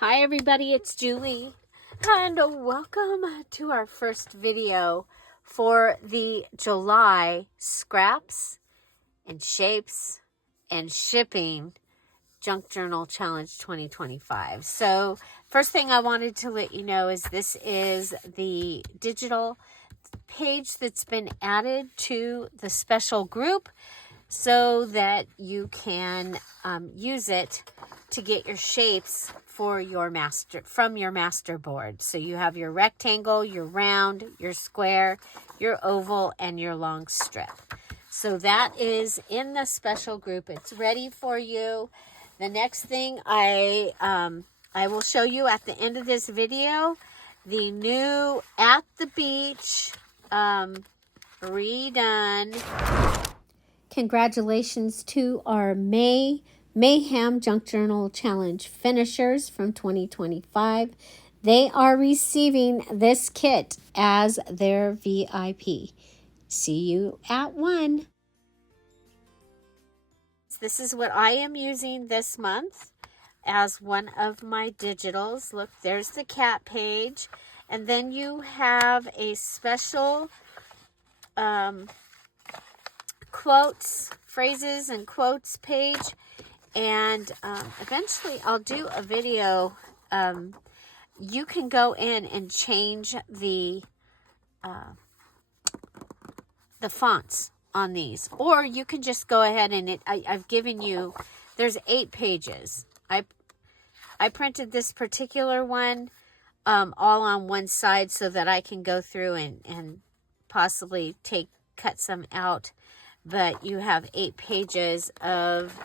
Hi everybody, it's Julie, and welcome to our first video for the July Scraps and Shapes and Shipping Junk Journal Challenge 2025. So first thing I wanted to let you know is this is the digital page that's been added to the special group so that you can use it to get your shapes for your from your master board. So you have your rectangle, your round, your square, your oval, and your long strip. So that is in the special group. It's ready for you. The next thing I will show you at the end of this video, the new At the Beach redone. Congratulations to our Mayhem Junk Journal Challenge finishers from 2025. They are receiving this kit as their VIP. See you at 1. This is what I am using this month as one of my digitals. Look, there's the cat page. And then you have a special quotes, phrases and quotes page. And eventually I'll do a video. You can go in and change the fonts on these, or you can just go ahead and I've given you, there's 8 pages. I printed this particular one all on one side so that I can go through and possibly cut some out. But you have 8 pages of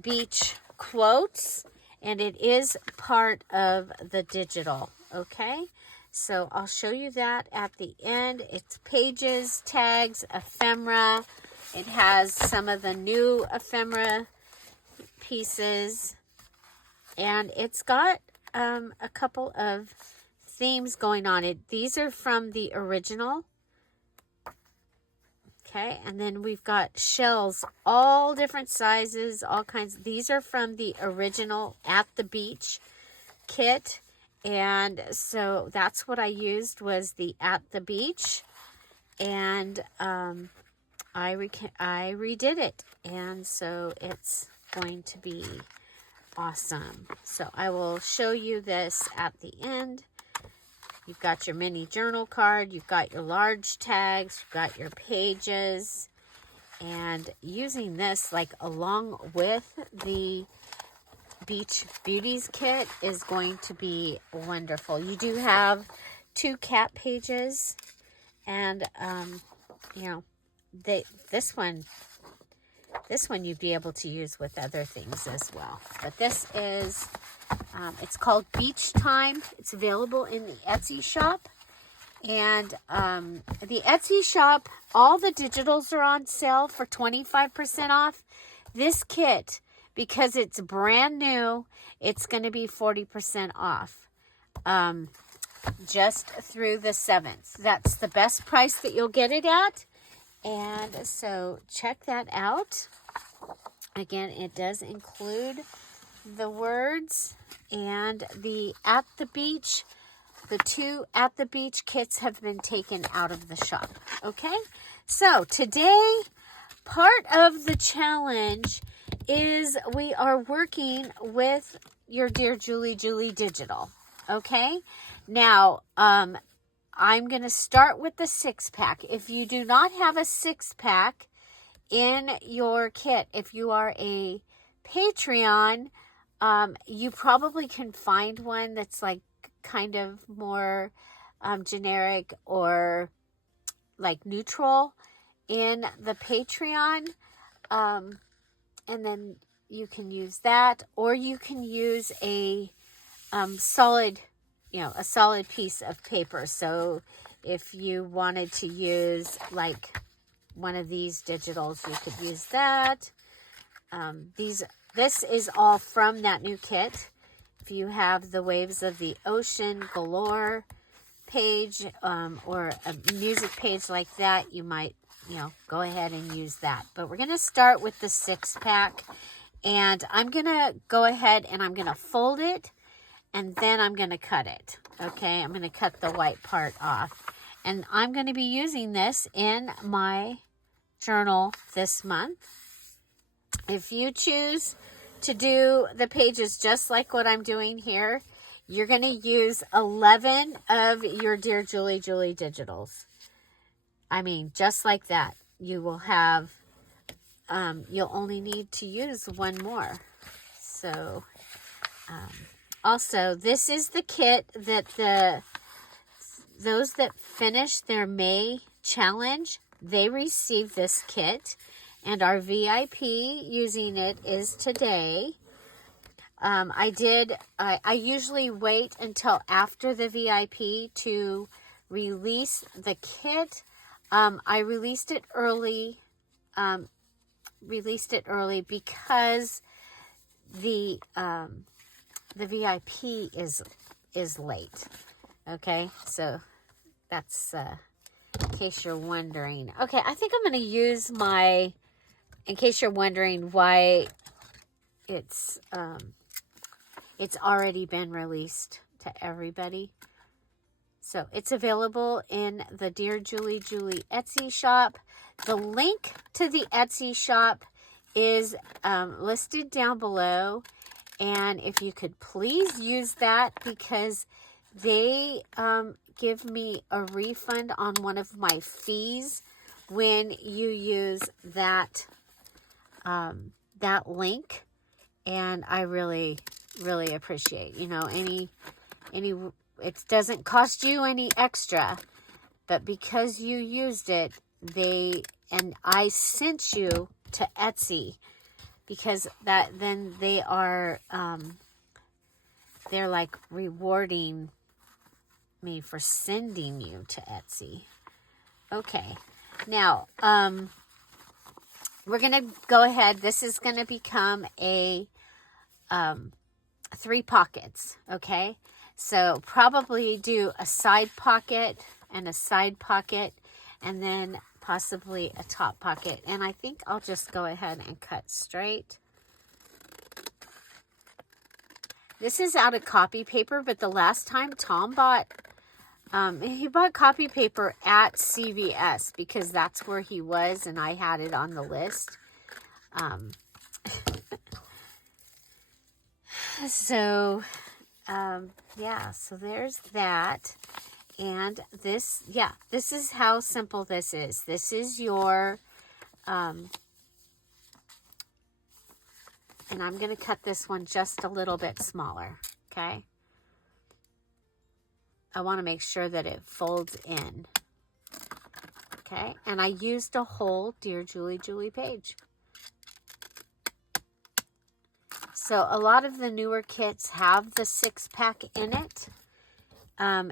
beach quotes, and it is part of the digital. Okay, so I'll show you that at the end. It's pages, tags, ephemera. It has some of the new ephemera pieces, and it's got a couple of themes going on it. These are from the original. Okay, and then we've got shells, all different sizes, all kinds. These are from the original At the Beach kit. And so that's what I used, was the At the Beach. And I redid it. And so it's going to be awesome. So I will show you this at the end. You've got your mini journal card, you've got your large tags, you've got your pages, and using this like along with the Beach Beauties kit is going to be wonderful. You do have 2 cat pages, and you know, this one you'd be able to use with other things as well. But this is it's called Beach Time. It's available in the Etsy shop. And the Etsy shop, all the digitals are on sale for 25% off. This kit, because it's brand new, it's going to be 40% off just through the 7th. That's the best price that you'll get it at. And so check that out. Again, it does include the words and the At the Beach. The 2 At the Beach kits have been taken out of the shop. Okay, so today, part of the challenge is we are working with your DearJulieJulie digital. Okay, now I'm going to start with the 6-pack. If you do not have a 6-pack in your kit, if you are a Patreon, you probably can find one that's like kind of more generic or like neutral in the Patreon. And then you can use that, or you can use a solid piece of paper. So if you wanted to use like one of these digitals, you could use that. This is all from that new kit. If you have the Waves of the Ocean Galore page, or a music page like that, you might, go ahead and use that. But we're going to start with the 6-pack, and I'm going to go ahead and I'm going to fold it and then I'm going to cut it. Okay, I'm going to cut the white part off. And I'm going to be using this in my journal this month. If you choose to do the pages just like what I'm doing here, you're going to use 11 of your Dear Julie digitals. I mean, just like that. You will have, you'll only need to use one more. So, also, this is the kit that those that finish their May challenge, they receive this kit. And our VIP using it is today. I usually wait until after the VIP to release the kit. I released it early. Because the VIP is late. Okay, so that's in case you're wondering. Okay, I think I'm going to use my, in case you're wondering why it's already been released to everybody. So it's available in the DearJulieJulie Etsy shop. The link to the Etsy shop is listed down below. And if you could please use that, because they give me a refund on one of my fees when you use that that link. And I really, really appreciate, you know, any it doesn't cost you any extra, but because you used it, and I sent you to Etsy, because then they are, they're like rewarding me for sending you to Etsy. Okay. Now, we're going to go ahead. This is going to become a, 3 pockets. Okay. So probably do a side pocket and a side pocket, and then possibly a top pocket. And I think I'll just go ahead and cut straight. This is out of copy paper, but the last time Tom bought, he bought copy paper at CVS because that's where he was, and I had it on the list. Yeah, so there's that. And this, yeah, this is how simple this is. This is your, and I'm going to cut this one just a little bit smaller, okay? I want to make sure that it folds in, okay? And I used a whole Dear Julie page. So a lot of the newer kits have the 6-pack in it.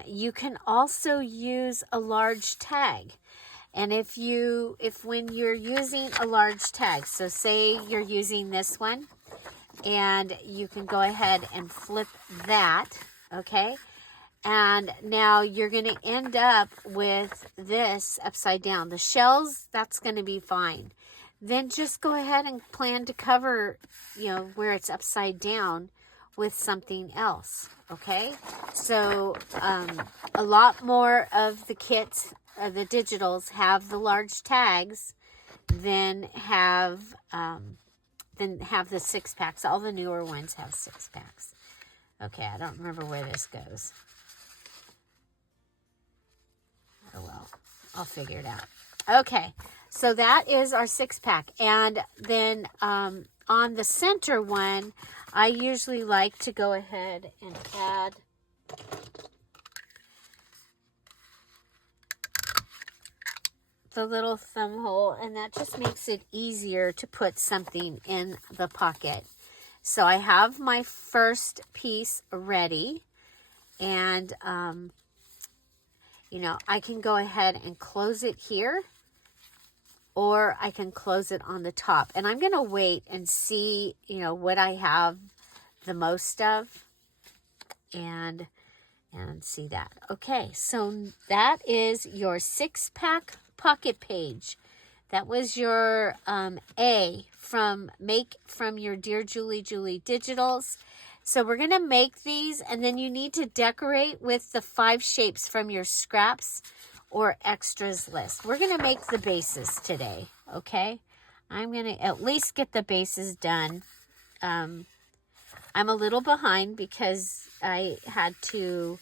You can also use a large tag. And if when you're using a large tag, so say you're using this one, and you can go ahead and flip that, okay? And now you're going to end up with this upside down. The shells, that's going to be fine. Then just go ahead and plan to cover, you know, where it's upside down with something else, okay? So a lot more of the kits, the digitals, have the large tags than have the 6-packs. All the newer ones have 6-packs. Okay, I don't remember where this goes. Oh well, I'll figure it out. Okay, so that is our 6-pack. And then on the center one, I usually like to go ahead and add the little thumb hole, and that just makes it easier to put something in the pocket. So I have my first piece ready, and you know, I can go ahead and close it here, or I can close it on the top. And I'm going to wait and see, you know, what I have the most of, and see that. Okay, so that is your 6-pack pocket page. That was your A from your Dear Julie Digitals. So we're going to make these, and then you need to decorate with the 5 shapes from your scraps or extras list. We're going to make the bases today, okay? I'm going to at least get the bases done. I'm a little behind because I had to,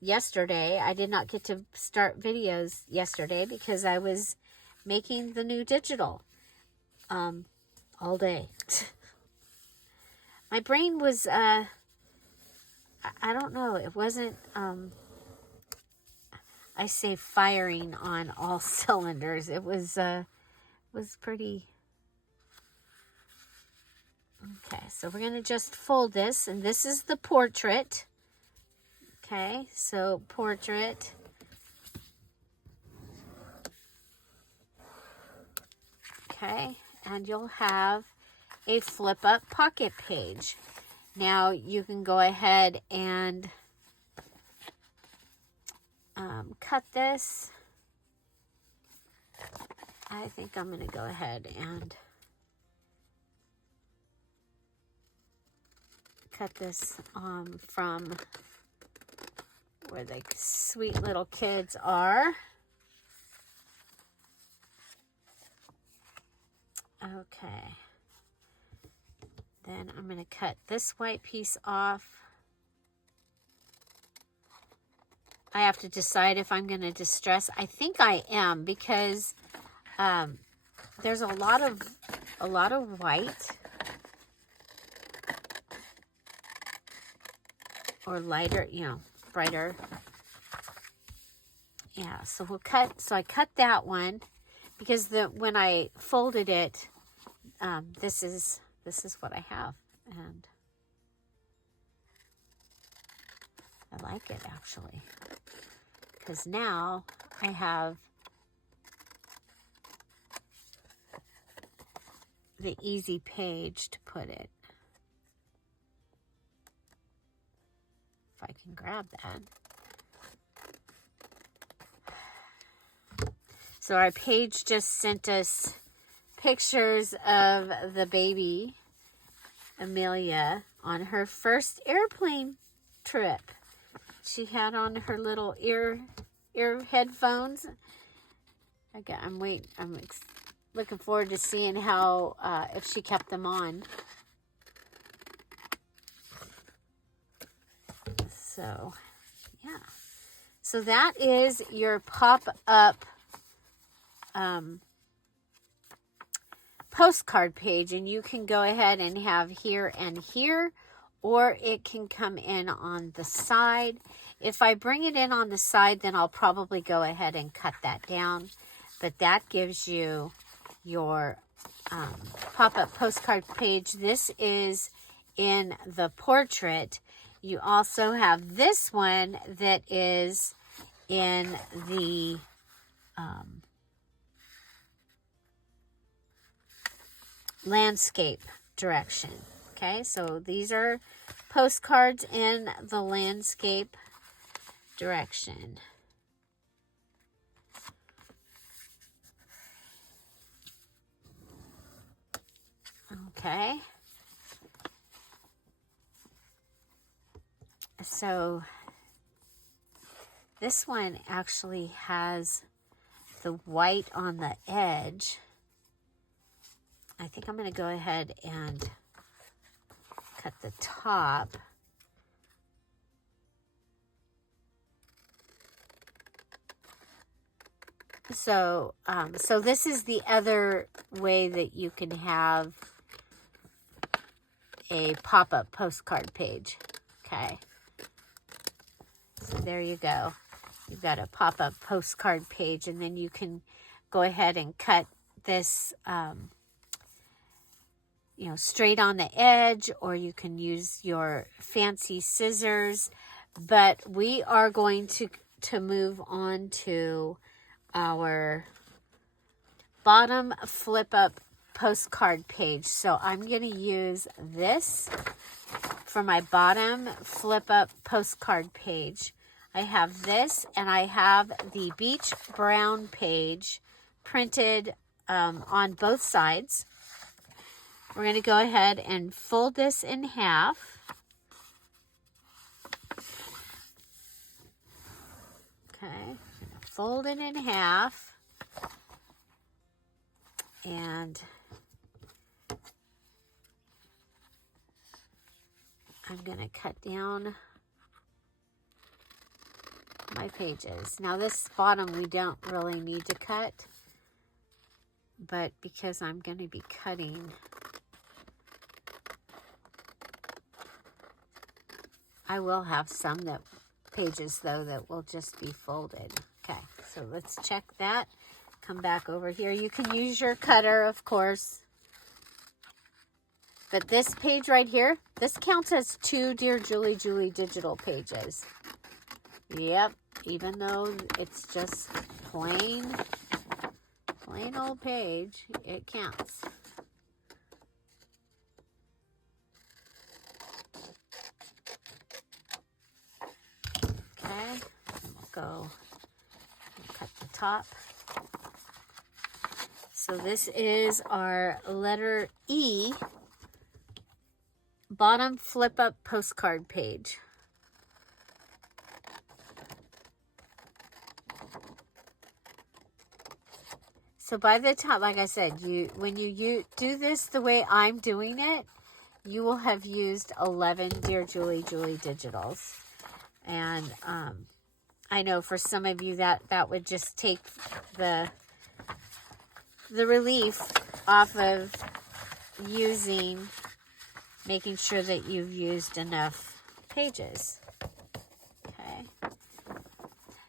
yesterday, I did not get to start videos yesterday because I was making the new digital all day. My brain was, I don't know, it wasn't, I say firing on all cylinders. It was pretty. Okay, so we're going to just fold this, and this is the portrait. Okay, so portrait. Okay, and you'll have a flip-up pocket page. Now you can go ahead and cut this. I think I'm going to go ahead and cut this from where the sweet little kids are. Okay. Then I'm going to cut this white piece off. I have to decide if I'm going to distress. I think I am because there's a lot of white or lighter, you know, brighter. Yeah, so we'll cut. So I cut that one because when I folded it, this is what I have, and I like it actually because now I have the easy page to put it. If I can grab that. So our page just sent us pictures of the baby, Amelia, on her first airplane trip. She had on her little ear headphones. I'm looking forward to seeing how, if she kept them on. So, yeah. So that is your pop-up postcard page, and you can go ahead and have here and here, or it can come in on the side. If I bring it in on the side, then I'll probably go ahead and cut that down, but that gives you your pop-up postcard page. This is in the portrait. You also have this one that is in the landscape direction. Okay, so these are postcards in the landscape direction. Okay. So this one actually has the white on the edge. I think I'm going to go ahead and cut the top. So this is the other way that you can have a pop-up postcard page. Okay. So there you go. You've got a pop-up postcard page, and then you can go ahead and cut this straight on the edge, or you can use your fancy scissors. But we are going to move on to our bottom flip-up postcard page. So I'm going to use this for my bottom flip-up postcard page. I have this, and I have the beach brown page printed on both sides. We're going to go ahead and fold this in half. fold it in half. And I'm going to cut down my pages. Now this bottom we don't really need to cut, but because I'm going to be cutting, I will have some that pages though that will just be folded. Okay, so let's check that. Come back over here. You can use your cutter, of course. But this page right here, this counts as 2 Dear Julie Julie digital pages. Yep, even though it's just plain old page, it counts. Okay, and we'll cut the top. So this is our letter E, bottom flip up postcard page. So by the time, like I said, when you do this the way I'm doing it, you will have used 11 Dear Julie Julie digitals. And I know for some of you that would just take the relief off of making sure that you've used enough pages. Okay.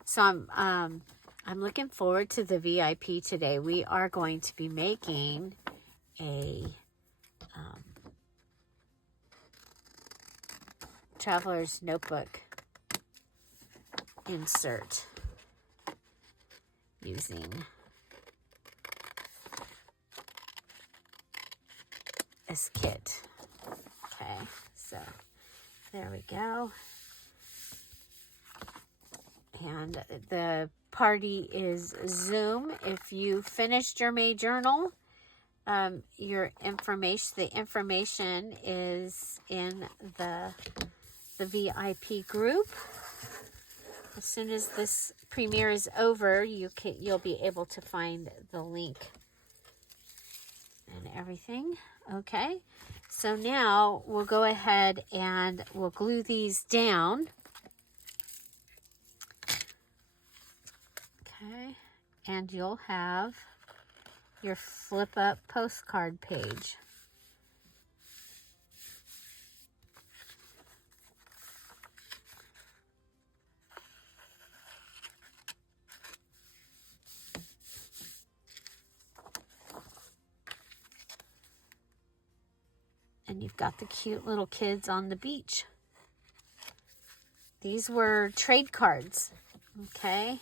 So I'm looking forward to the VIP today. We are going to be making a traveler's notebook insert using this kit. Okay, so there we go. And the party is Zoom. If you finished your May journal, the information is in the VIP group. As soon as this premiere is over, you'll be able to find the link and everything. Okay, so now we'll go ahead and we'll glue these down. Okay, and you'll have your flip up postcard page. And you've got the cute little kids on the beach. These were trade cards, okay?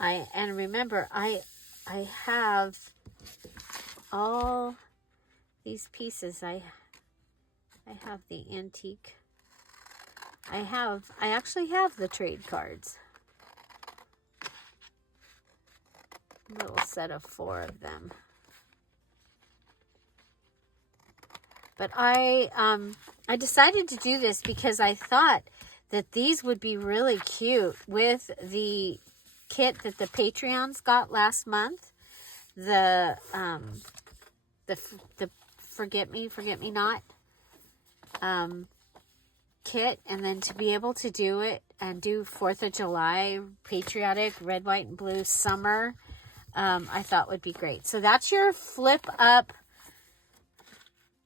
And remember, I have all these pieces. I have the antique. I actually have the trade cards. A little set of 4 of them. But I decided to do this because I thought that these would be really cute with the kit that the Patreons got last month. The Forget Me Not kit, and then to be able to do it and do 4th of July patriotic red, white, and blue summer, I thought would be great. So that's your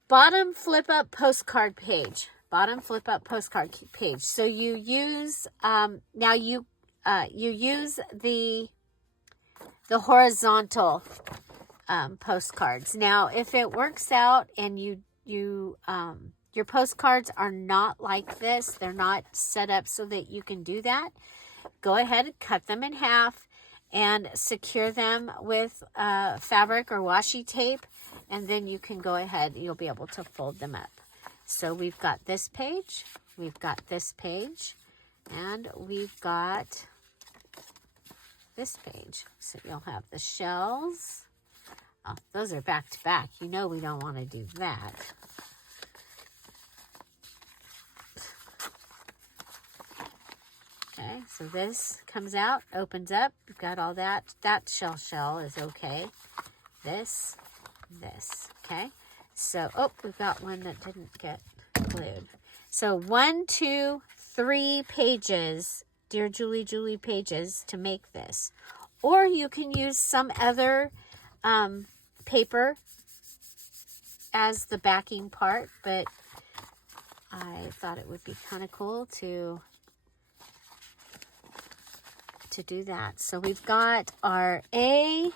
bottom flip up postcard page. Bottom flip up postcard page. So you use now you use the horizontal postcards. Now, if it works out and your postcards are not like this, they're not set up so that you can do that, go ahead and cut them in half and secure them with fabric or washi tape, and then you can go ahead, you'll be able to fold them up. So we've got this page, we've got this page, and we've got this page. So you'll have the shells. Oh, those are back to back. You know we don't want to do that. Okay, so this comes out, opens up. We've got all that. That shell is okay. This, okay? So, oh, we've got one that didn't get glued. So 1, 2, 3 pages, Dear Julie pages to make this. Or you can use some other paper as the backing part, but I thought it would be kind of cool to do that. So we've got our A,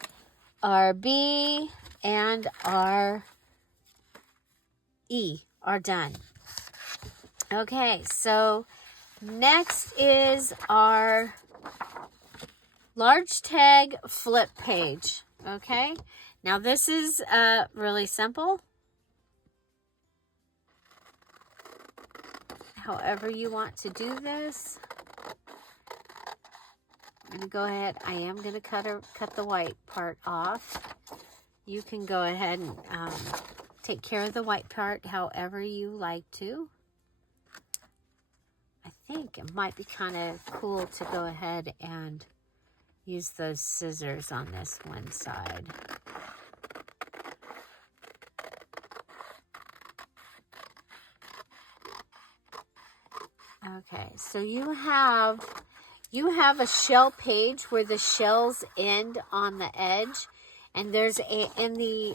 our B, and our E are done. Okay, so next is our large tag flip page. Okay, now this is really simple. However you want to do this. I'm going to go ahead. I am going to cut the white part off. You can go ahead and take care of the white part however you like to. I think it might be kind of cool to go ahead and use those scissors on this one side. Okay, so you have a shell page where the shells end on the edge, and there's in the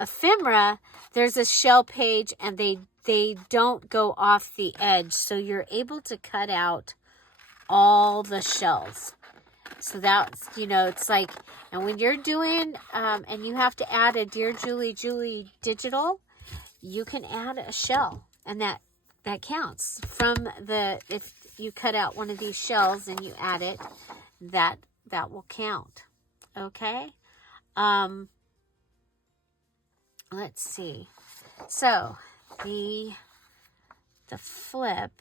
ephemera, there's a shell page, and they don't go off the edge, so you're able to cut out all the shells. So that's, it's like, and when you're doing, and you have to add a Dear Julie digital, you can add a shell, and that counts from if you cut out one of these shells and you add it, that will count. Okay. Let's see. So the flip.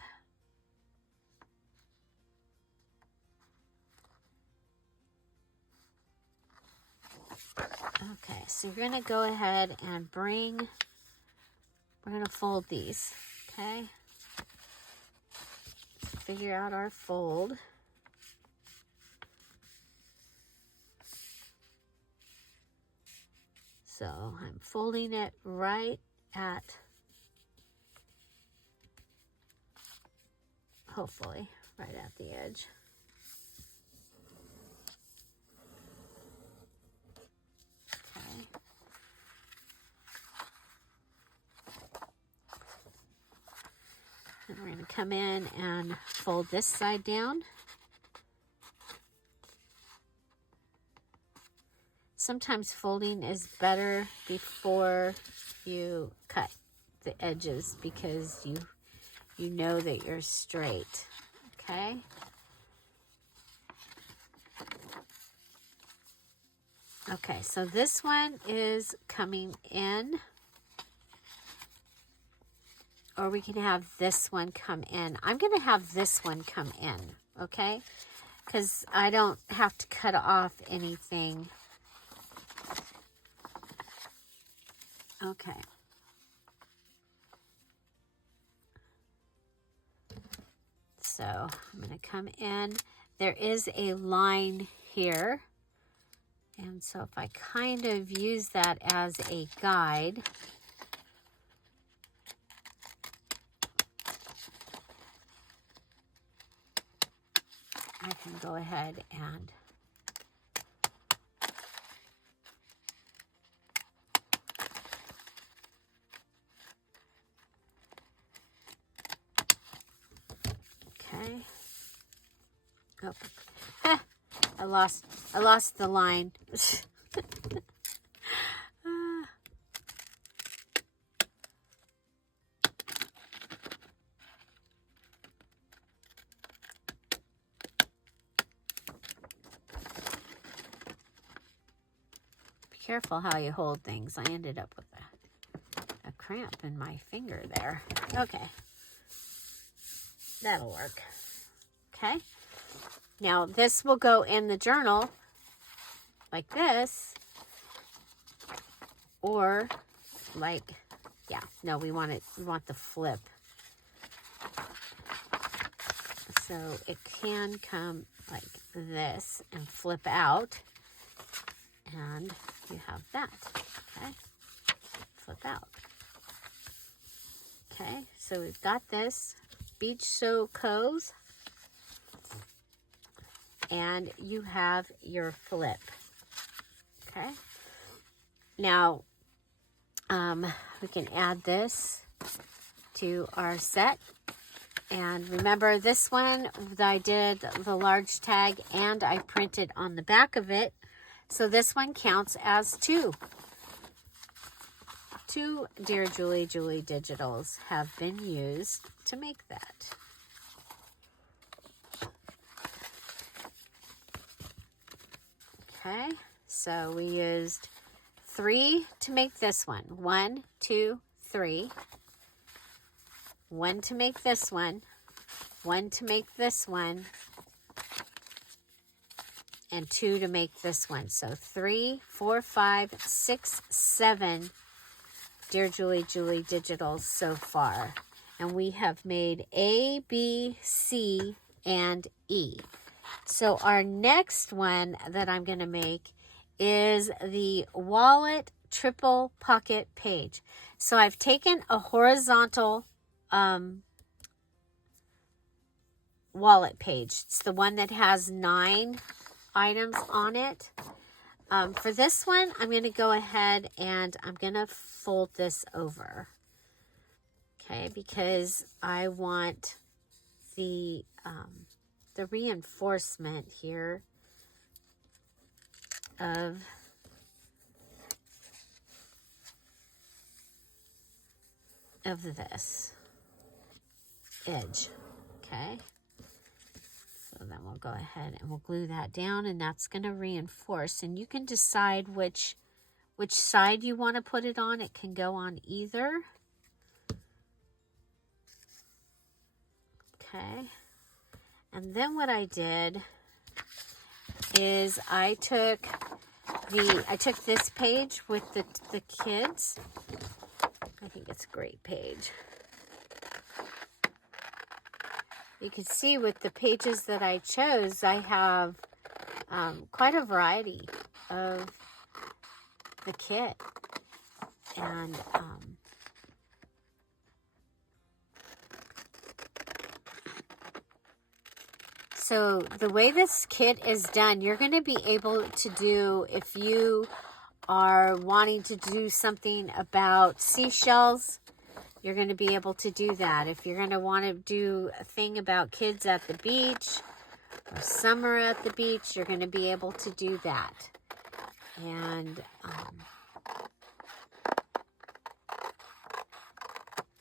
Okay, so you're going to go ahead and we're going to fold these, okay? Figure out our fold. So I'm folding it right at, hopefully, right at the edge. And we're going to come in and fold this side down. Sometimes folding is better before you cut the edges because you know that you're straight. Okay? Okay, so this one is coming in. Or we can have this one come in. I'm going to have this one come in, okay? Because I don't have to cut off anything. Okay. So I'm going to come in. There is a line here. And so if I kind of use that as a guide, I can go ahead and okay. Oh, I lost the line. Careful how you hold things. I ended up with a cramp in my finger there. Okay. That'll work. Okay. Now this will go in the journal like this, or like, no, we want the flip. So So it can come like this and flip out. And you have that, okay? Flip out. Okay, so we've got this beach sew co's, and you have your flip. Okay, now we can add this to our set. And remember, this one I did the large tag and I printed on the back of it, so this one counts as two. Two Dear Julie digitals have been used to make that. Okay, so we used 3 to make this one. 1, 2, 3. 1 to make this one. 1 to make this one. And 2 to make this one. So 3, 4, 5, 6, 7 Dear Julie digitals so far. And we have made A, B, C, and E. So our next one that I'm going to make is the wallet triple pocket page. So I've taken a horizontal wallet page. It's the one that has 9 items on it. For this one, I'm going to go ahead and I'm going to fold this over. Okay, because I want the reinforcement here of this edge. Okay. So then we'll go ahead and we'll glue that down, and that's going to reinforce. And you can decide which side you want to put it on. It can go on either. Okay. And then what I did is I took this page with the kids. I think it's a great page. You can see with the pages that I chose, I have quite a variety of the kit. And so the way this kit is done, you're going to be able to do, if you are wanting to do something about seashells, you're going to be able to do that. If you're going to want to do a thing about kids at the beach or summer at the beach, you're going to be able to do that. And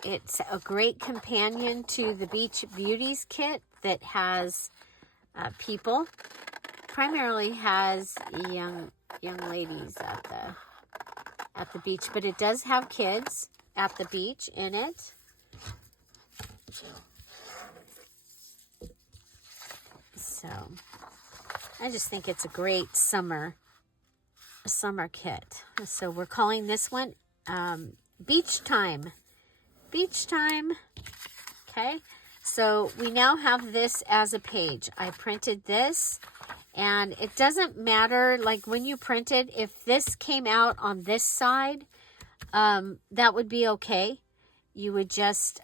it's a great companion to the Beach Beauties kit that has people, primarily has young ladies at the beach, but it does have kids at the beach in it. So I just think it's a great summer kit. So we're calling this one Beach Time. Beach Time. Okay. So we now have this as a page. I printed this, and it doesn't matter, like when you print it, if this came out on this side, that would be okay. You would just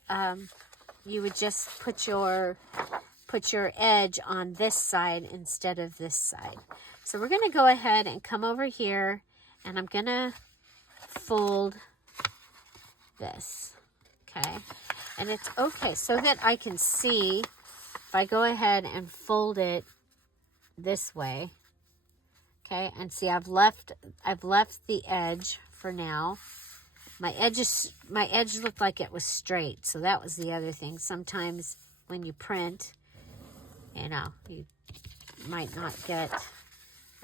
put your edge on this side instead of this side. So we're going to go ahead and come over here, and I'm going to fold this. Okay. And it's okay so that I can see if I go ahead and fold it this way. Okay. And see, I've left the edge for now. My edge looked like it was straight. So that was the other thing. Sometimes when you print, you might not get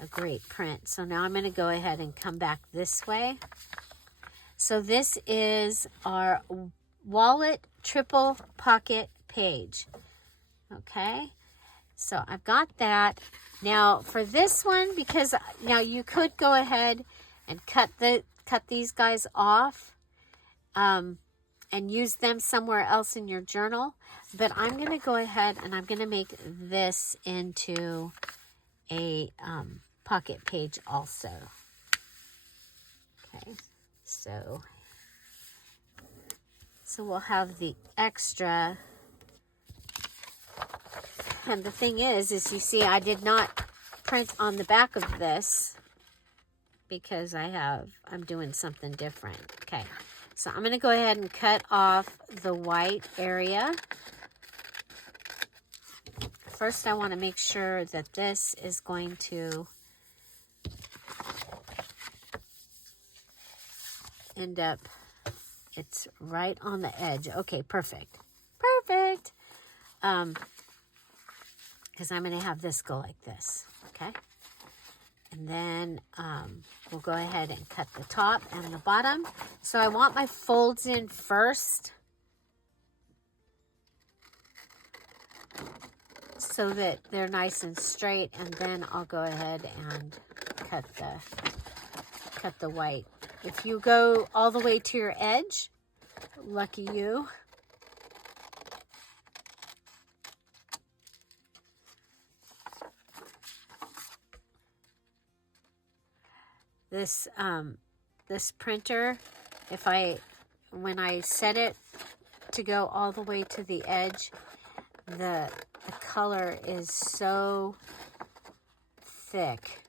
a great print. So now I'm going to go ahead and come back this way. So this is our wallet triple pocket page. Okay. So I've got that. Now for this one, because now you could go ahead and cut these guys off, and and use them somewhere else in your journal. But I'm going to go ahead and I'm going to make this into a pocket page also. Okay, so we'll have the extra. And the thing is you see I did not print on the back of this because I'm doing something different. Okay, so I'm going to go ahead and cut off the white area. First, I want to make sure that this is going to end up, it's right on the edge. Okay, perfect. Perfect. Because I'm going to have this go like this. Okay. And then we'll go ahead and cut the top and the bottom. So I want my folds in first, so that they're nice and straight, and then I'll go ahead and cut the white. If you go all the way to your edge, lucky you. This printer, when I set it to go all the way to the edge, the color is so thick.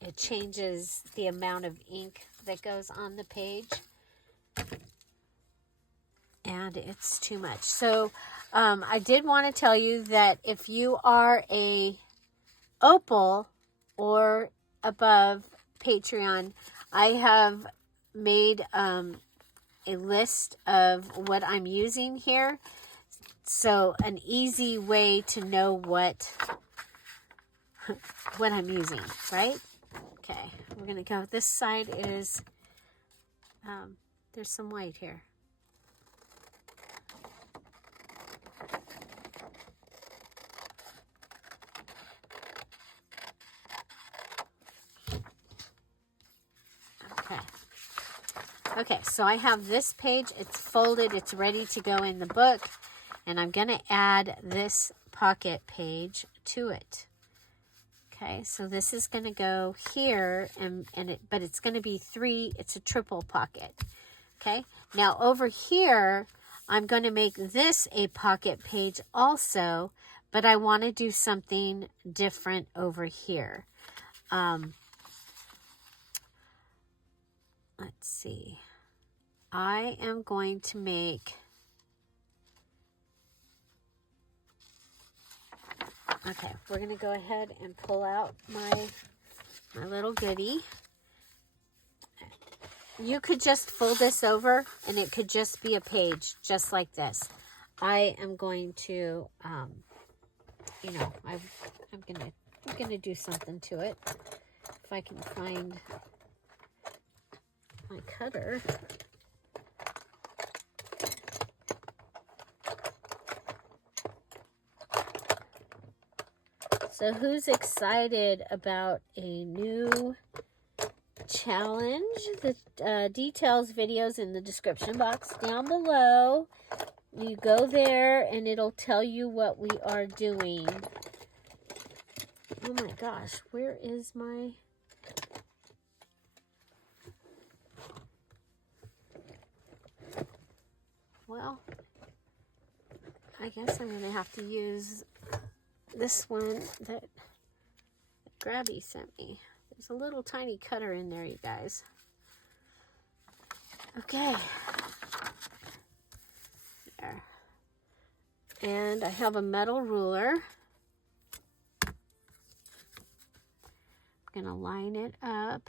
It changes the amount of ink that goes on the page, and it's too much. So I did want to tell you that if you are a Opal or above Patreon, I have made a list of what I'm using here. So an easy way to know what I'm using, right? Okay, we're going to go. This side is, there's some white here. Okay, so I have this page. It's folded. It's ready to go in the book. And I'm going to add this pocket page to it. Okay, so this is going to go here, but it's going to be it's a triple pocket. Okay, now over here, I'm going to make this a pocket page also, but I want to do something different over here. Let's see. I am going to make, okay, we're going to go ahead and pull out my little goodie. You could just fold this over and it could just be a page just like this. I am going to, I'm going to do something to it. If I can find my cutter. So who's excited about a new challenge? The details videos in the description box down below. You go there and it'll tell you what we are doing. Oh my gosh, where is my... Well, I guess I'm going to have to use this one that Grabby sent me. There's a little tiny cutter in there, you guys. Okay. There. And I have a metal ruler. I'm going to line it up.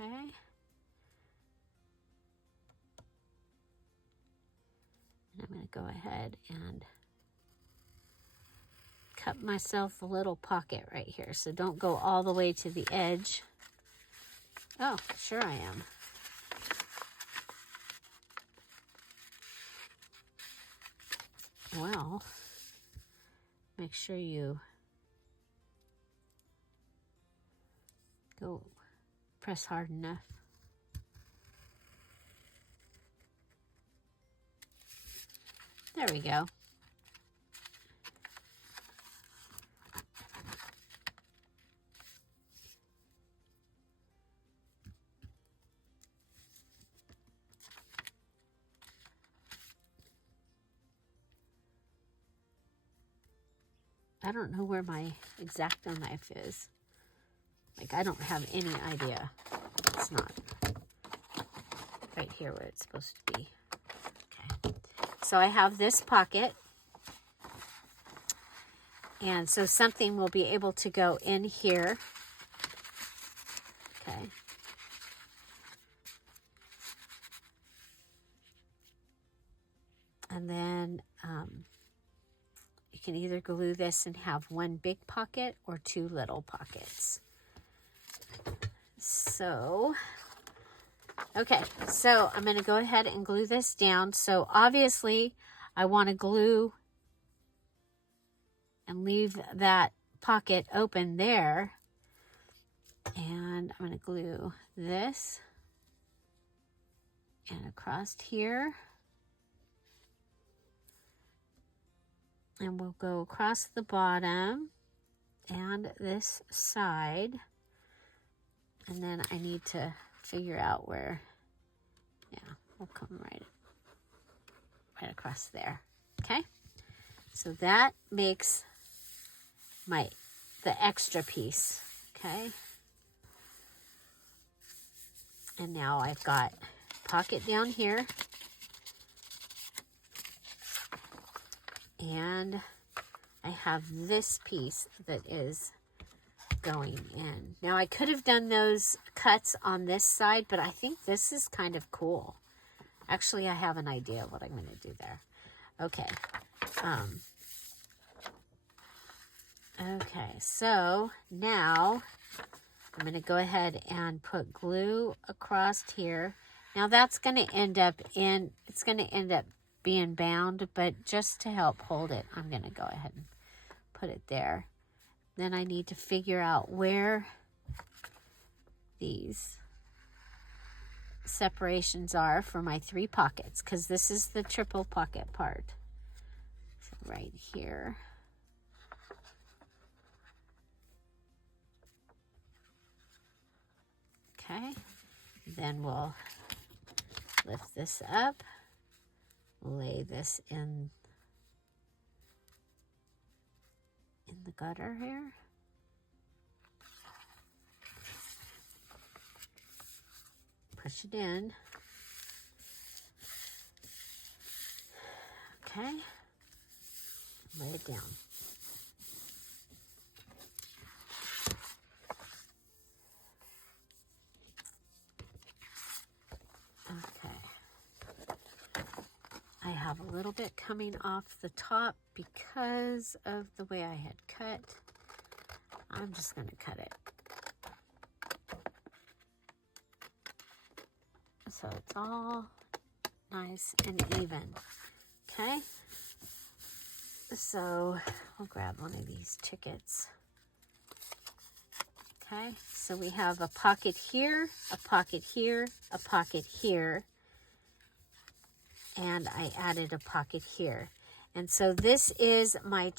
Okay. And I'm going to go ahead and cut myself a little pocket right here. So don't go all the way to the edge. Oh, sure I am. well, make sure you go press hard enough. There we go. I don't know where my X-Acto knife is. Like, I don't have any idea. It's not right here where it's supposed to be. Okay. So I have this pocket. And so something will be able to go in here. Okay. And then you can either glue this and have one big pocket or two little pockets. So, okay, so I'm going to go ahead and glue this down. So obviously I want to glue and leave that pocket open there. And I'm going to glue this and across here. And we'll go across the bottom and this side. And then I need to figure out where, yeah, we'll come right across there. Okay? So that makes the extra piece. Okay? And now I've got pocket down here. And I have this piece that is going in. Now I could have done those cuts on this side, but I think this is kind of cool. Actually, I have an idea of what I'm going to do there. Okay. Okay, so now I'm going to go ahead and put glue across here. Now that's going to end up being bound, but just to help hold it, I'm going to go ahead and put it there. Then I need to figure out where these separations are for my 3 pockets, because this is the triple pocket part. So right here. Okay, then we'll lift this up, lay this in the gutter here. Push it in. Okay, lay it down. I have a little bit coming off the top because of the way I had cut. I'm just going to cut it. So it's all nice and even. Okay. So I'll grab one of these tickets. Okay. So we have a pocket here, a pocket here, a pocket here. And I added a pocket here. And so this is my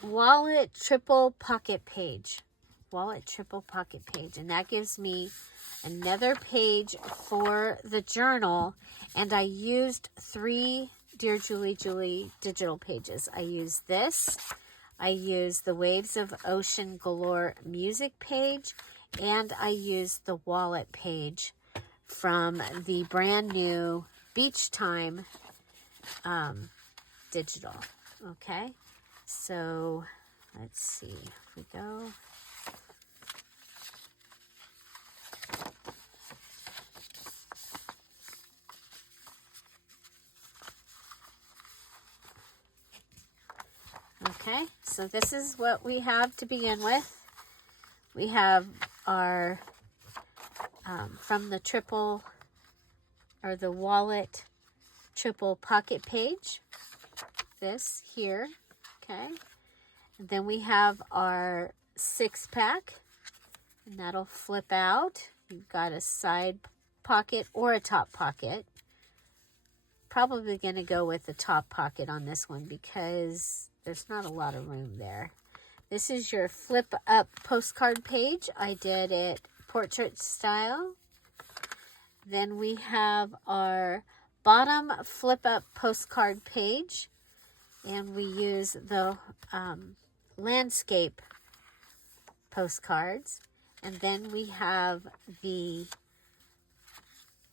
wallet triple pocket page. Wallet triple pocket page. And that gives me another page for the journal. And I used 3 Dear Julie Julie digital pages. I used this. I used the Waves of Ocean Galore music page. And I used the wallet page from the brand new Beach Time digital. Okay, so let's see if we go. Okay, so this is what we have to begin with. We have our from the triple or the wallet triple pocket page. This here, okay. And then we have our 6-pack, and that'll flip out. You've got a side pocket or a top pocket. Probably going to go with the top pocket on this one because there's not a lot of room there. This is your flip up postcard page. I did it portrait style. Then we have our bottom flip up postcard page, and we use the landscape postcards. And then we have the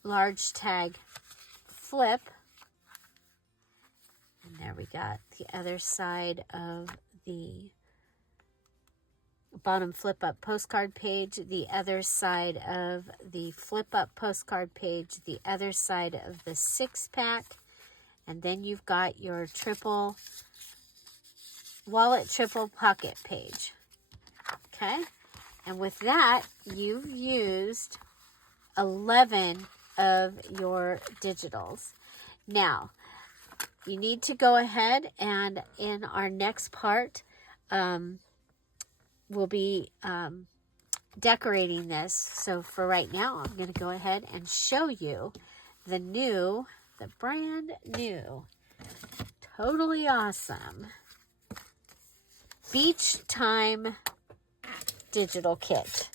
large tag flip. And there we got the other side of the bottom flip up postcard page, the other side of the flip up postcard page, the other side of the 6-pack, and then you've got your triple wallet triple pocket page. Okay, and with that you've used 11 of your digitals. Now you need to go ahead and in our next part we'll be decorating this. So for right now, I'm going to go ahead and show you the brand new, totally awesome Beach Time digital kit.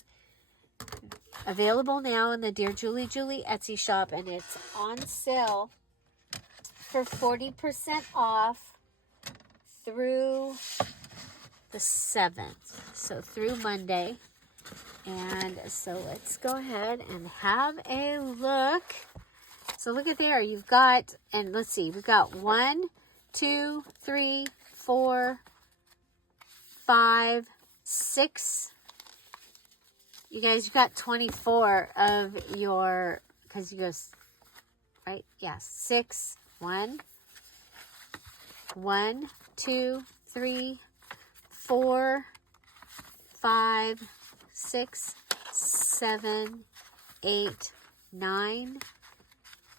Available now in the Dear Julie Julie Etsy shop, and it's on sale for 40% off through the 7th, so through Monday. And so let's go ahead and have a look. So look at there, you've got, and let's see, we've got 1, 2, 3, 4, 5, 6. You guys, you've got 24 of your, because you go, right? Yeah, 6, 1, 2, 3, 4, 5, 6, 7, 8, 9,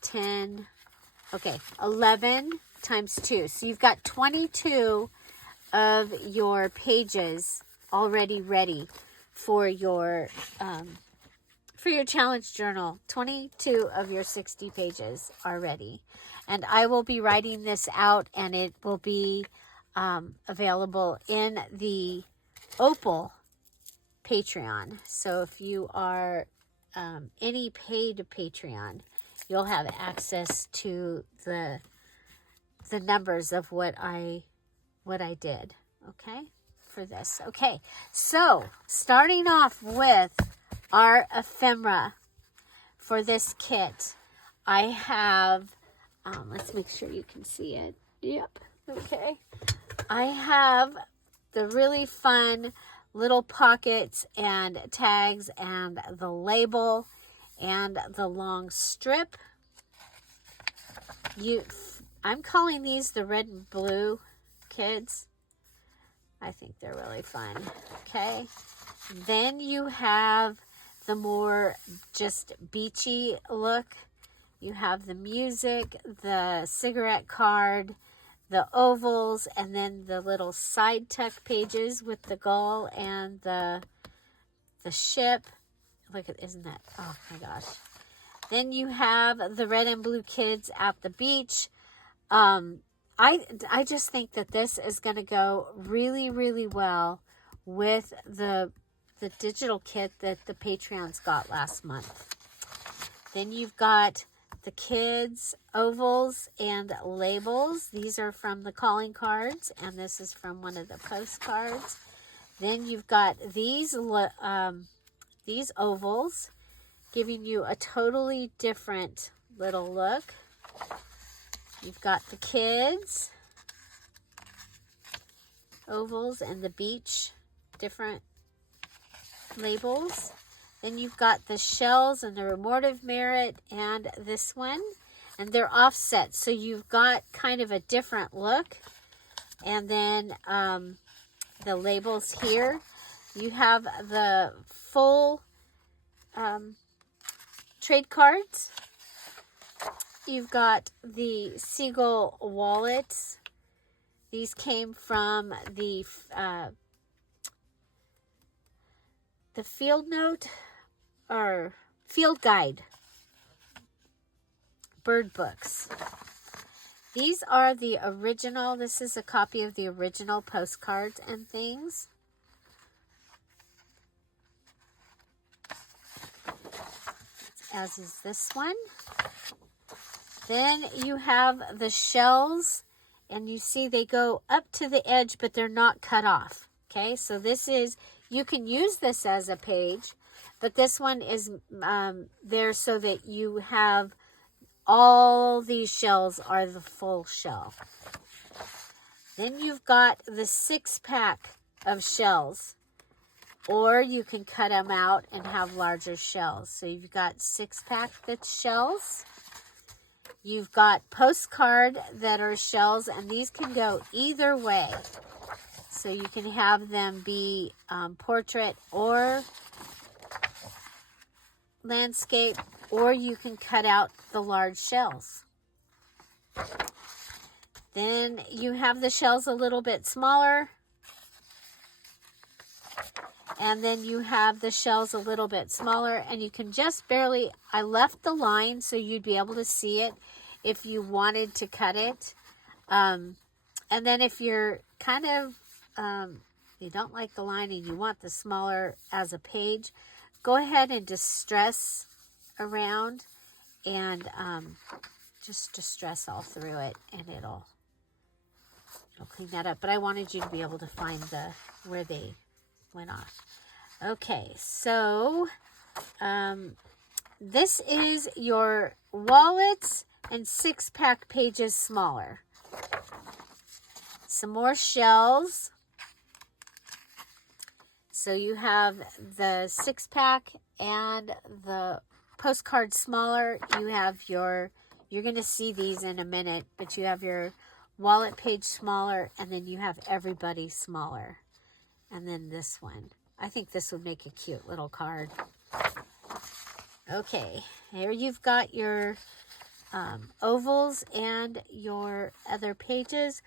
10, okay, 11 times 2. So you've got 22 of your pages already ready for your challenge journal. 22 of your 60 pages are ready. And I will be writing this out, and it will be available in the Opal Patreon. So if you are any paid Patreon, you'll have access to the numbers of what I did, okay, for this. Okay, so starting off with our ephemera for this kit, I have, let's make sure you can see it. Yep, okay. I have the really fun little pockets and tags and the label and the long strip. I'm calling these the red and blue kids. I think they're really fun. Okay. Then you have the more just beachy look. You have the music, the cigarette card, the ovals, and then the little side tuck pages with the gull and the ship. Look at, isn't that, oh my gosh. Then you have the red and blue kids at the beach. I just think that this is going to go really, really well with the digital kit that the Patreons got last month. Then you've got the kids ovals and labels. These are from the calling cards, and this is from one of the postcards. Then you've got these ovals giving you a totally different little look. You've got the kids ovals and the beach different labels. Then you've got the shells and the restorative merit and this one, and they're offset, so you've got kind of a different look. And then the labels here, you have the full trade cards, you've got the Seagull wallets. These came from the field note or field guide bird books. These are the original. This is a copy of the original postcards and things. As is this one. Then you have the shells, and you see they go up to the edge, but they're not cut off. Okay, so this is, you can use this as a page, but this one is there so that you have all these shells are the full shell. Then you've got the 6-pack of shells, or you can cut them out and have larger shells. So you've got 6-pack that's shells. You've got postcard that are shells, and these can go either way. So you can have them be portrait or landscape, or you can cut out the large shells. Then you have the shells a little bit smaller. And then you have the shells a little bit smaller, and you can just barely, I left the line so you'd be able to see it if you wanted to cut it. And then if you're kind of, you don't like the line and you want the smaller as a page, go ahead and distress around and just distress all through it, and it'll clean that up. But I wanted you to be able to find where they went off. Okay, so this is your wallets and 6-pack pages smaller. Some more shells. So you have the 6-pack and the postcard smaller. You have you're going to see these in a minute, but you have your wallet page smaller, and then you have everybody smaller. And then this one. I think this would make a cute little card. Okay, here you've got your ovals and your other pages.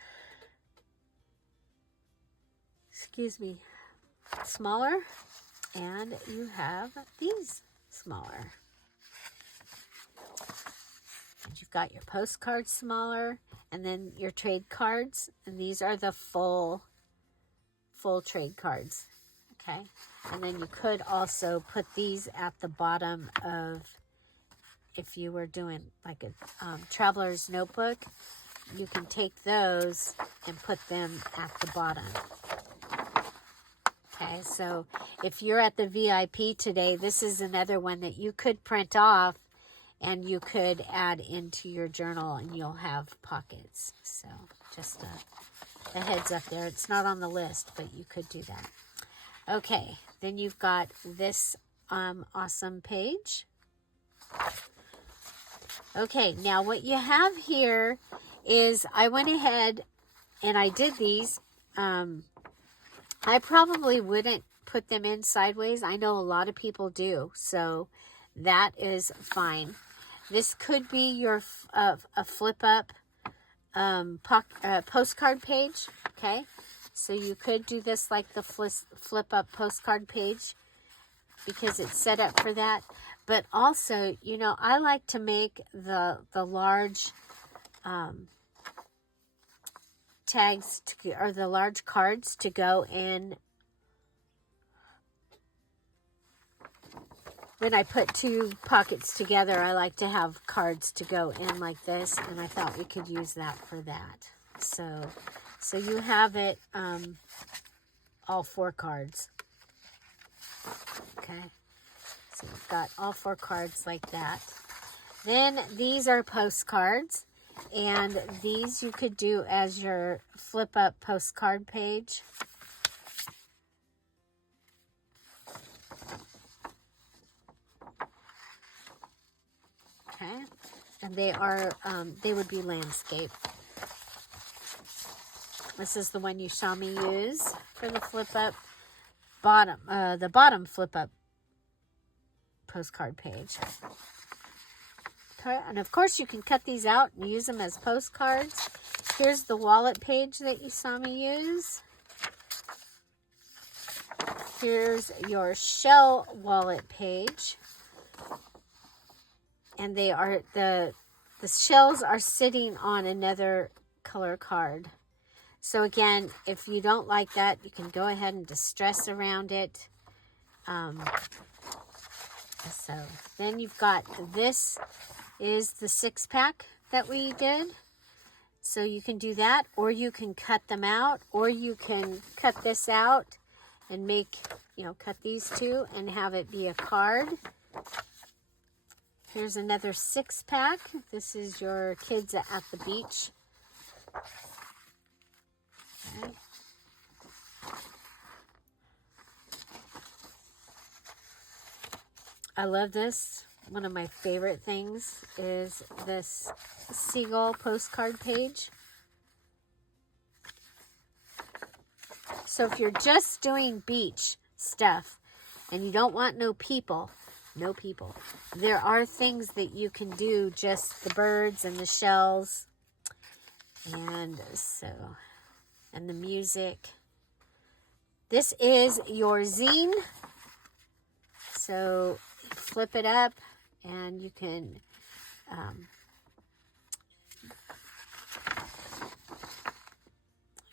Excuse me. Smaller. And you have these smaller. And you've got your postcards smaller. And then your trade cards. And these are the full trade cards. Okay, and then you could also put these at the bottom of, if you were doing like a traveler's notebook, you can take those and put them at the bottom. Okay, so if you're at the VIP today, this is another one that you could print off and you could add into your journal, and you'll have pockets. So just a heads up there. It's not on the list, but you could do that. Okay, then you've got this awesome page. Okay, now what you have here is, I went ahead and I did these. I probably wouldn't put them in sideways. I know a lot of people do, so that is fine. This could be your a flip-up postcard page, okay? So you could do this like the flip-up postcard page because it's set up for that. But also, you know, I like to make the large tags or the large cards to go in. When I put 2 pockets together, I like to have cards to go in like this, and I thought we could use that for that. So you have it, all 4 cards. Okay. So you've got all 4 cards like that. Then these are postcards. And these you could do as your flip-up postcard page. Okay. And they are, they would be landscape. This is the one you saw me use for the flip-up bottom, the bottom flip-up postcard page. Okay, and of course you can cut these out and use them as postcards. Here's the wallet page that you saw me use. Here's your shell wallet page. And they are the shells are sitting on another color card. So again, if you don't like that, you can go ahead and distress around it. So then you've got, this is the 6-pack that we did. So you can do that, or you can cut them out, or you can cut this out and make, cut these two and have it be a card. Here's another 6-pack. This is your kids at the beach. Okay. I love this. One of my favorite things is this seagull postcard page. So if you're just doing beach stuff and you don't want no people, there are things that you can do, just the birds and the shells and the music. This is your zine. So flip it up and you can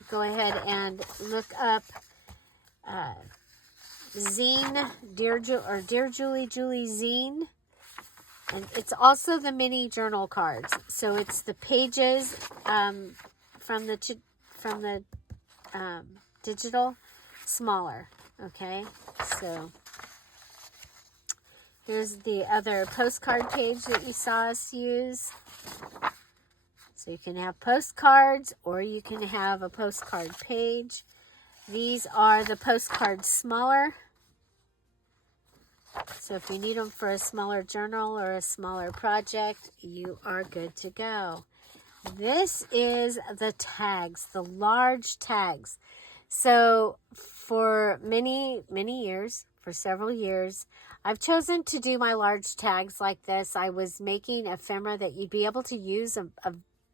go ahead and look up zine, DearJulieJulie zine, and it's also the mini journal cards. So it's the pages from the digital, smaller. Okay, so here's the other postcard page that you saw us use. So you can have postcards, or you can have a postcard page. These are the postcards smaller. So if you need them for a smaller journal or a smaller project, you are good to go. This is the tags, the large tags. So for many years, for several years, I've chosen to do my large tags like this. I was making ephemera that you'd be able to use a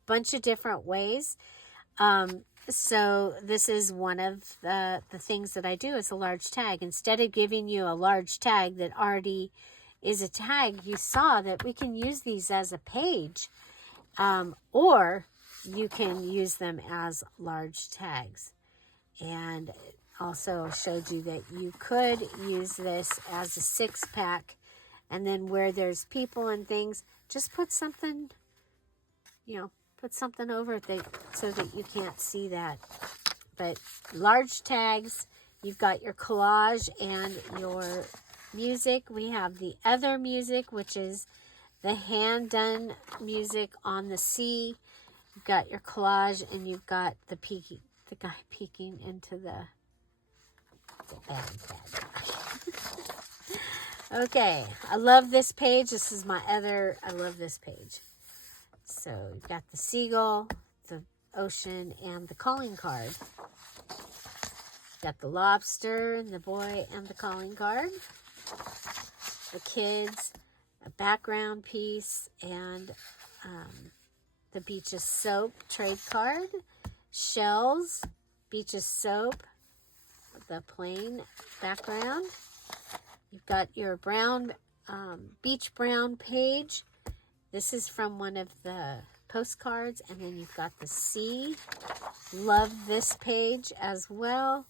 bunch of different ways. So this is one of the things that I do is a large tag. Instead of giving you a large tag that already is a tag, you saw that we can use these as a page, or you can use them as large tags. And also showed you that you could use this as a 6-pack, and then where there's people and things, just put something, put something over it so that you can't see that. But large tags, you've got your collage and your music. We have the other music, which is the hand-done music on the sea. You've got your collage, and you've got the guy peeking into the bag. Okay, I love this page. This is my other, I love this page. So you've got the seagull, the ocean, and the calling card. Got the lobster and the boy and the calling card. The kids, a background piece, and the Beaches soap trade card. Shells, Beaches soap, the plain background. You've got your brown, beach brown page. This is from one of the postcards. And then you've got the sea. Love this page as well.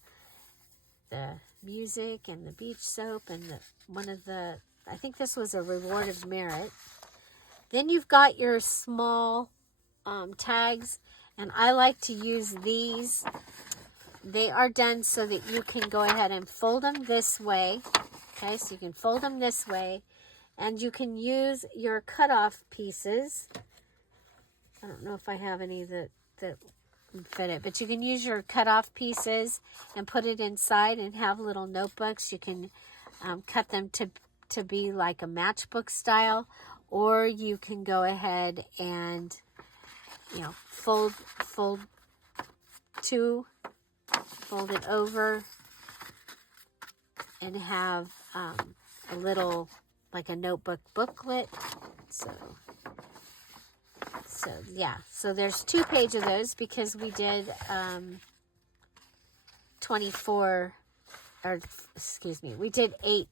The music and the beach soap and I think this was a reward of merit. Then you've got your small tags. And I like to use these. They are done so that you can go ahead and fold them this way. Okay, so you can fold them this way. And you can use your cutoff pieces. I don't know if I have any that fit it. But you can use your cutoff pieces and put it inside and have little notebooks. You can cut them to be like a matchbook style. Or you can go ahead and fold it over and have a little, like a notebook booklet. So So, yeah. So, there's 2 pages of those because we did 24, or excuse me, we did 8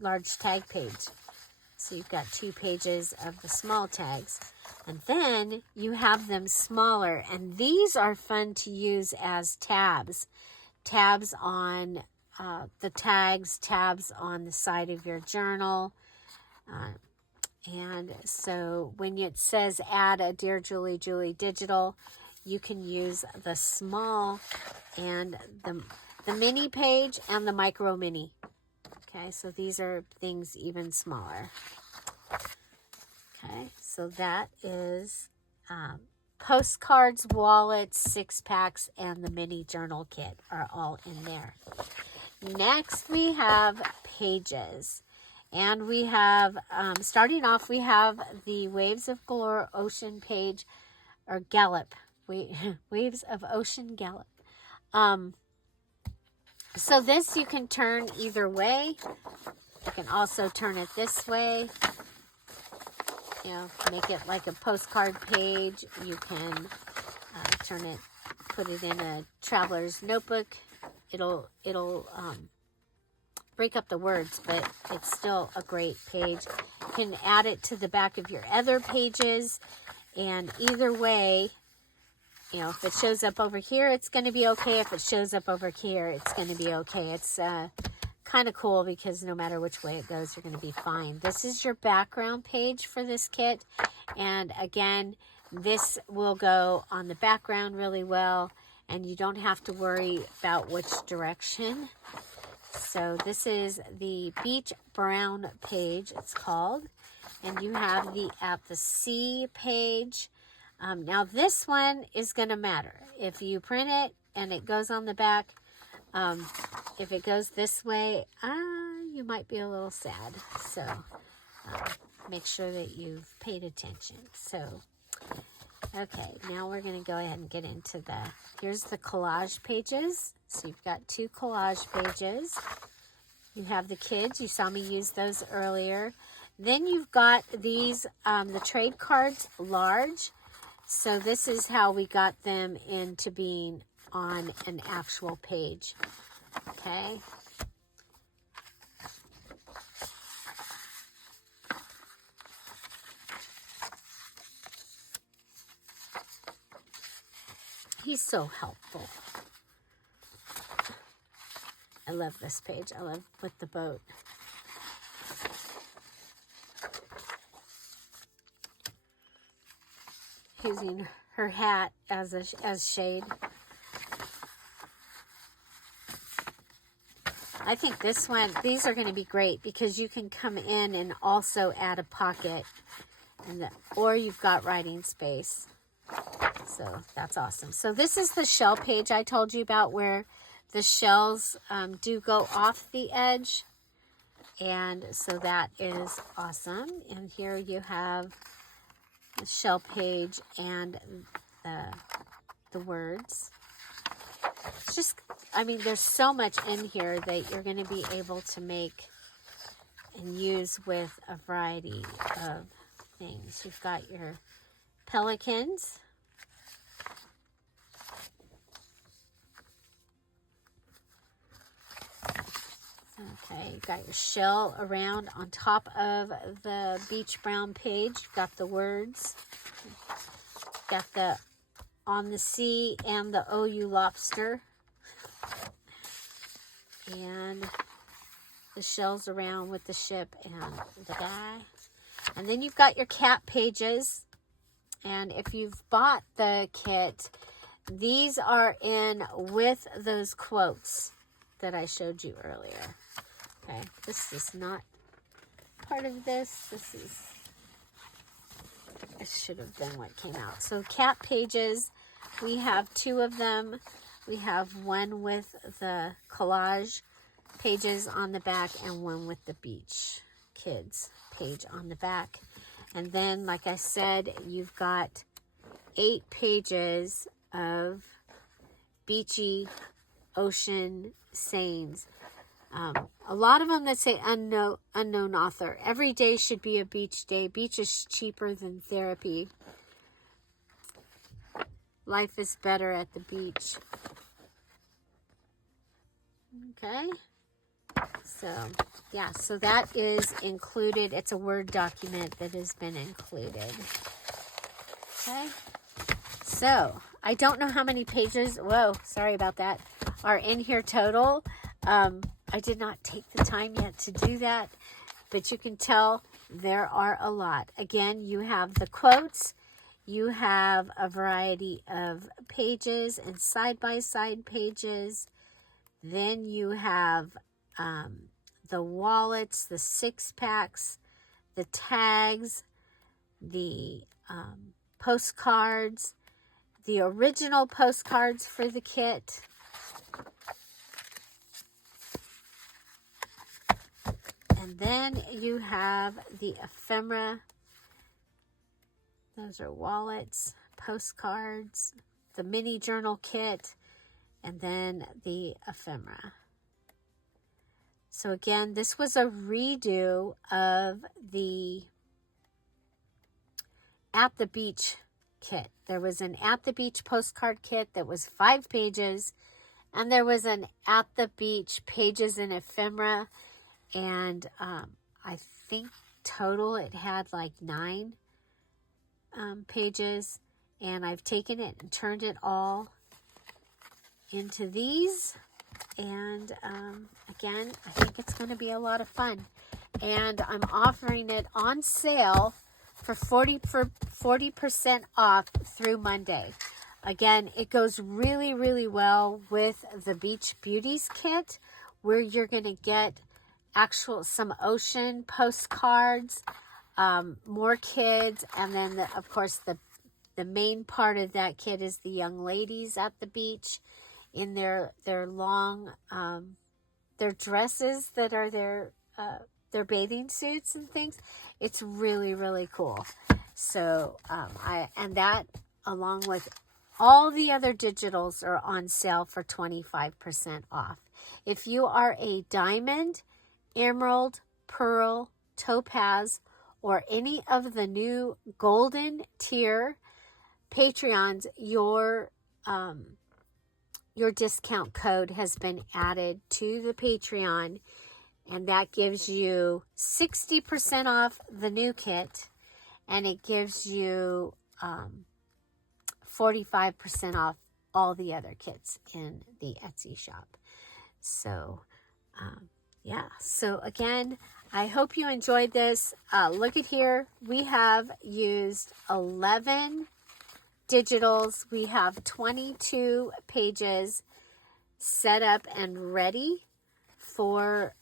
large tag page. So, you've got 2 pages of the small tags. And then you have them smaller. And these are fun to use as tabs. Tabs on the tags, tabs on the side of your journal. And so when it says add a Dear Julie Julie digital, you can use the small and the mini page and the micro mini. Okay, so these are things even smaller. Okay, so that is postcards, wallets, 6-packs, and the mini journal kit are all in there. Next, we have pages. And we have, starting off, we have the Waves of Galore Ocean page, or Gallop. Waves of Ocean Gallop. So this you can turn either way. You can also turn it this way. You know, make it like a postcard page. You can turn it, put it in a traveler's notebook. It'll break up the words, but it's still a great page. You can add it to the back of your other pages, and either way, you know, if it shows up over here, it's going to be okay. If it shows up over here, it's going to be okay. It's kind of cool because no matter which way it goes, you're going to be fine. This is your background page for this kit, and again, this will go on the background really well, and you don't have to worry about which direction. So this is the Beach Brown page, it's called. And you have the At the Sea page. Now this one is going to matter. If you print it and it goes on the back, if it goes this way, you might be a little sad. So make sure that you've paid attention. So, okay, now we're going to go ahead and get into here's the collage pages. So you've got 2 collage pages. You have the kids. You saw me use those earlier. Then you've got these, the trade cards large. So this is how we got them into being on an actual page. Okay. He's so helpful. I love this page. I love with the boat. Using her hat as shade. I think these are going to be great because you can come in and also add a pocket, or you've got writing space. So that's awesome. So this is the shell page I told you about where the shells do go off the edge. And so that is awesome. And here you have the shell page and the words. It's just, I mean, there's so much in here that you're going to be able to make and use with a variety of things. You've got your pelicans. Okay, you've got your shell around on top of the beach brown page. You've got the words. You've got the on the sea and the OU lobster. And the shells around with the ship and the guy. And then you've got your cat pages. And if you've bought the kit, these are in with those quotes that I showed you earlier. Okay, this is not part of this. This should have been what came out. So cat pages, we have 2 of them. We have one with the collage pages on the back and one with the beach kids page on the back. And then, like I said, you've got 8 pages of beachy ocean sayings. A lot of them that say unknown author. Every day should be a beach day. Beach is cheaper than therapy. Life is better at the beach. Okay. So, yeah, so that is included. It's a Word document that has been included. Okay. So, I don't know how many pages, whoa, sorry about that, are in here total. I did not take the time yet to do that, but you can tell there are a lot. Again, you have the quotes, you have a variety of pages and side-by-side pages. Then you have the wallets, the 6-packs, the tags, the postcards, the original postcards for the kit. And then you have the ephemera. Those are wallets, postcards, the mini journal kit, and then the ephemera. So again, this was a redo of the At the Beach kit. There was an At the Beach postcard kit that was 5 pages, and there was an At the Beach pages and ephemera, and I think total it had like 9 pages, and I've taken it and turned it all into these, and again, I think it's going to be a lot of fun, and I'm offering it on sale for 40% off through Monday. Again, it goes really, really well with the Beach Beauties kit, where you're going to get some ocean postcards, more kids, and then of course the main part of that kit is the young ladies at the beach in their long their dresses that are their bathing suits and things. It's really, really cool. So that along with all the other digitals are on sale for 25% off. If you are a diamond, emerald, pearl, topaz, or any of the new golden tier Patreons, your discount code has been added to the Patreon, and that gives you 60% off the new kit, and it gives you 45% off all the other kits in the Etsy shop. So, yeah. So again, I hope you enjoyed this. Look at here. We have used 11 digitals. We have 22 pages set up and ready for,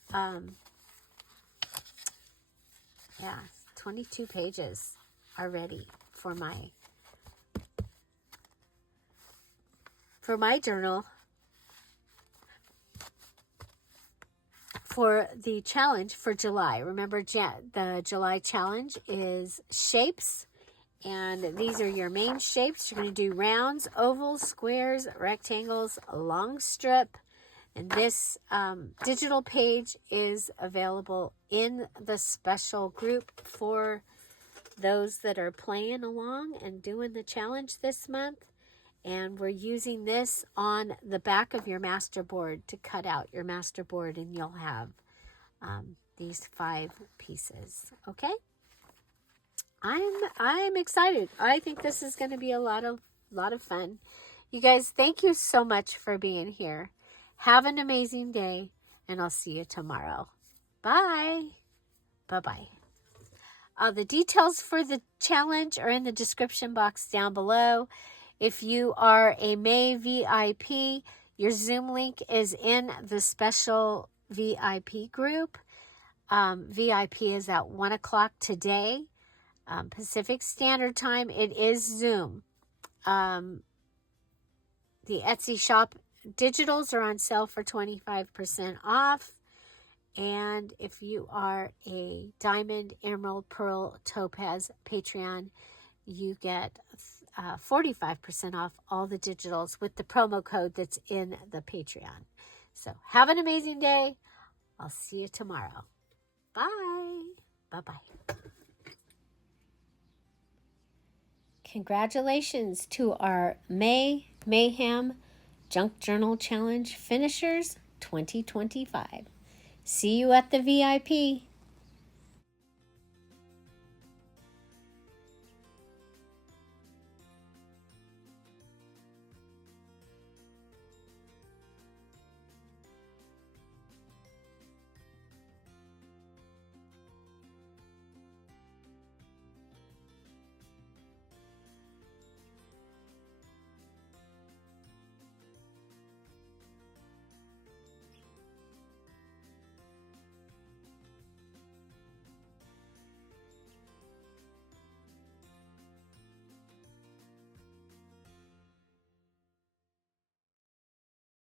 22 pages are ready for my journal for the challenge for July. Remember, the July challenge is shapes, and these are your main shapes. You're going to do rounds, ovals, squares, rectangles, a long strip, and this digital page is available in the special group for those that are playing along and doing the challenge this month. And we're using this on the back of your master board to cut out your master board, and you'll have these 5 pieces. Okay, I'm excited. I think this is going to be a lot of fun. You guys, thank you so much for being here. Have an amazing day, and I'll see you tomorrow. Bye. Bye-bye. The details for the challenge are in the description box down below. If you are a May VIP, your Zoom link is in the special VIP group. VIP is at 1 o'clock today, Pacific Standard Time. It is Zoom. The Etsy shop digitals are on sale for 25% off. And if you are a Diamond, Emerald, Pearl, Topaz Patreon, you get 45% off all the digitals with the promo code that's in the Patreon. So have an amazing day. I'll see you tomorrow. Bye. Bye-bye. Congratulations to our May Mayhem Junk Journal Challenge finishers 2025. See you at the VIP.